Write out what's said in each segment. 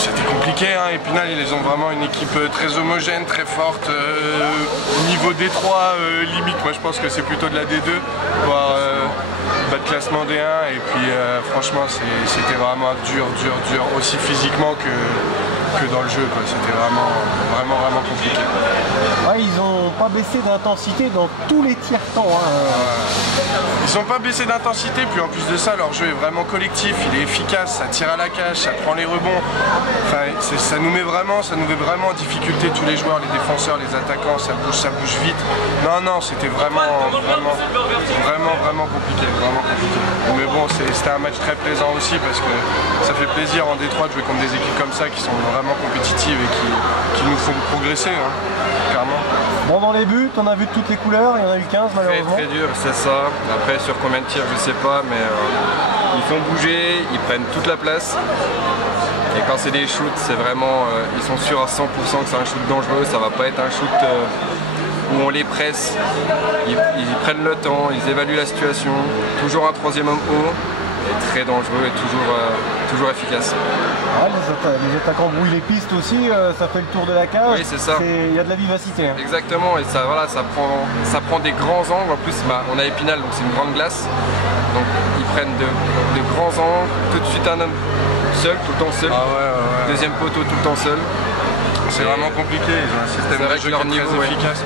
C'était compliqué, hein. Épinal, ils ont vraiment une équipe très homogène, très forte. Niveau D3, limite, moi je pense que c'est plutôt de la D2, voire bas de classement D1. Et puis franchement, c'était vraiment dur, aussi physiquement que dans le jeu. C'était vraiment compliqué. Ouais, ils n'ont pas baissé d'intensité dans tous les tiers-temps. Ils n'ont pas baissé d'intensité, puis en plus de ça, leur jeu est vraiment collectif, il est efficace, ça tire à la cage, ça prend les rebonds. Enfin, ça nous met vraiment en difficulté tous les joueurs, les défenseurs, les attaquants, ça bouge vite. Non, c'était vraiment compliqué, Mais bon, c'était un match très plaisant aussi parce que ça fait plaisir en Détroit de jouer contre des équipes comme ça qui sont vraiment compétitives et qui nous font progresser, hein, clairement. Bon, dans les buts, on a vu de toutes les couleurs, il y en a eu 15 malheureusement. Très dur, c'est ça. Après, sur combien de tirs, je sais pas, mais ils font bouger, ils prennent toute la place. Et quand c'est des shoots, c'est vraiment, ils sont sûrs à 100% que c'est un shoot dangereux, ça va pas être un shoot où on les presse. Ils prennent le temps, ils évaluent la situation, toujours un troisième homme haut, et très dangereux et toujours efficace. Ah, les attaquants brouillent les pistes aussi, ça fait le tour de la cage. Oui, c'est ça. Il y a de la vivacité. Hein. Exactement, et ça, voilà, ça prend des grands angles. En plus, on a Épinal, donc c'est une grande glace. Donc ils prennent de grands angles, tout de suite un homme seul, tout le temps seul. Deuxième poteau, tout le temps seul. C'est vraiment compliqué, ils ont un système de jeu qui est très efficace.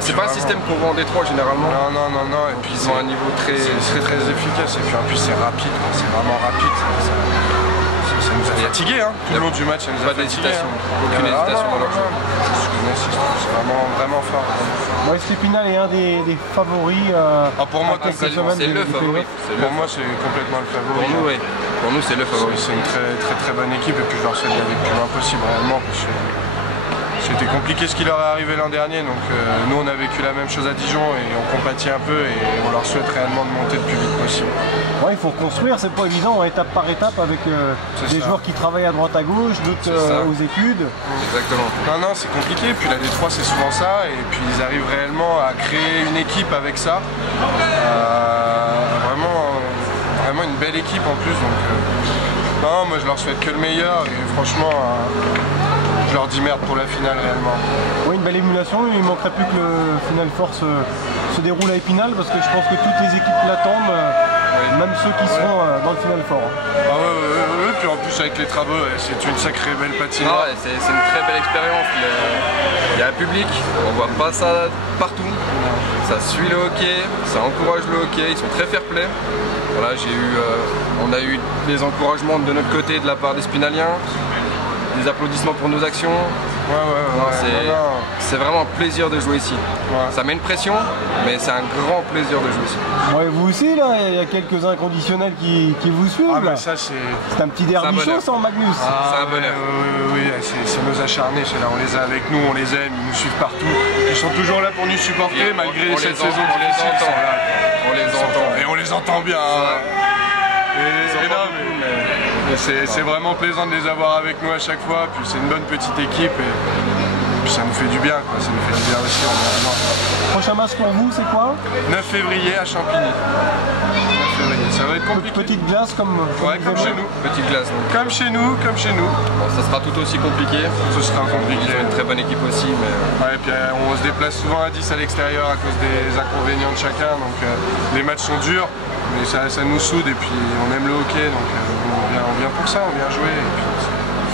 C'est pas un système qu'on voit en Détroit généralement. Non, et puis ils ont un niveau très efficace, et puis en plus c'est rapide, c'est vraiment rapide. Ça nous a fatigué, hein. Tout le long du match, ça nous a fatigué. Aucune hésitation dans leur jeu. C'est vraiment fort. Moi, Épinal est un des favoris. Pour moi, c'est le favori. Pour moi, c'est complètement le favori. Pour nous, oui. Pour nous, c'est le favori. C'est une très bonne équipe, et puis je leur souhaite d'aller le plus loin possible réellement, parce que c'était compliqué ce qui leur est arrivé l'an dernier. Donc nous, on a vécu la même chose à Dijon et on compatit un peu, et on leur souhaite réellement de monter le plus vite possible. Ouais, il faut construire, c'est pas évident, étape par étape, avec des joueurs qui travaillent à droite à gauche, d'autres aux études. Exactement. Non, c'est compliqué. Puis la D3, c'est souvent ça, et puis ils arrivent réellement à créer une équipe avec ça. Vraiment une belle équipe en plus. Donc non, moi je leur souhaite que le meilleur, et franchement, je leur dis merde pour la finale réellement. Oui, une belle émulation. Il ne manquerait plus que le Final Four se déroule à Épinal, parce que je pense que toutes les équipes l'attendent, même ceux qui seront dans le Final Four. Oui, puis en plus avec les travaux, c'est une sacrée belle patinoire. C'est une très belle expérience. Il y a un public, on voit pas ça partout. Ça suit le hockey, ça encourage le hockey, ils sont très fair-play. Voilà, on a eu des encouragements de notre côté de la part des Spinaliens, des applaudissements pour nos actions. C'est vraiment un plaisir de jouer ici. Ça met une pression, mais c'est un grand plaisir de jouer ici. Ouais, vous aussi, là, il y a quelques inconditionnels qui vous suivent. Là. C'est un petit derby chaud sans Magnus. C'est un bonheur. Oui, c'est nos acharnés, on les a avec nous, on les aime, ils nous suivent partout. Ils sont toujours là pour nous supporter, malgré cette saison difficile. On les entend. Et on les entend bien. C'est vraiment plaisant de les avoir avec nous à chaque fois, puis c'est une bonne petite équipe, et puis ça nous fait du bien, ça nous fait du bien aussi. Prochain match pour vous, c'est quoi? 9 février à Champigny. 9 février, ça va être compliqué. Petite glace comme chez nous. Petite glace. Donc. Comme chez nous. Bon, ça sera tout aussi compliqué. Ce sera compliqué. Ils ont une très bonne équipe aussi. Mais... Ouais, et puis on se déplace souvent à 10 à l'extérieur à cause des inconvénients de chacun, donc les matchs sont durs, mais ça nous soude, et puis on aime le hockey, donc on vient pour ça, on vient jouer, et puis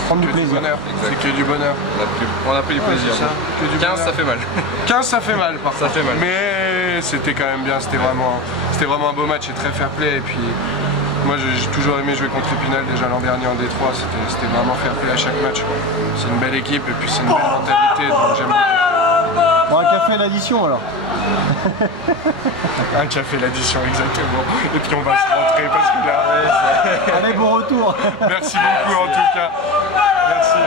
prendre du plaisir. C'est que du bonheur. On a pris du plaisir. Ça, que du 15 bonheur. Ça fait mal. 15 ça fait mal par contre. Ça fait mal. Mais c'était quand même bien, c'était vraiment un beau match et très fair play, et puis moi j'ai toujours aimé jouer contre Épinal déjà l'an dernier en Détroit, c'était vraiment fair play à chaque match. C'est une belle équipe, et puis c'est une belle mentalité, donc j'aime beaucoup. Bon, un café à l'addition alors. Un café l'addition, exactement. Et puis on va se rentrer parce que là... Allez, bon retour. Merci beaucoup en tout cas. Merci.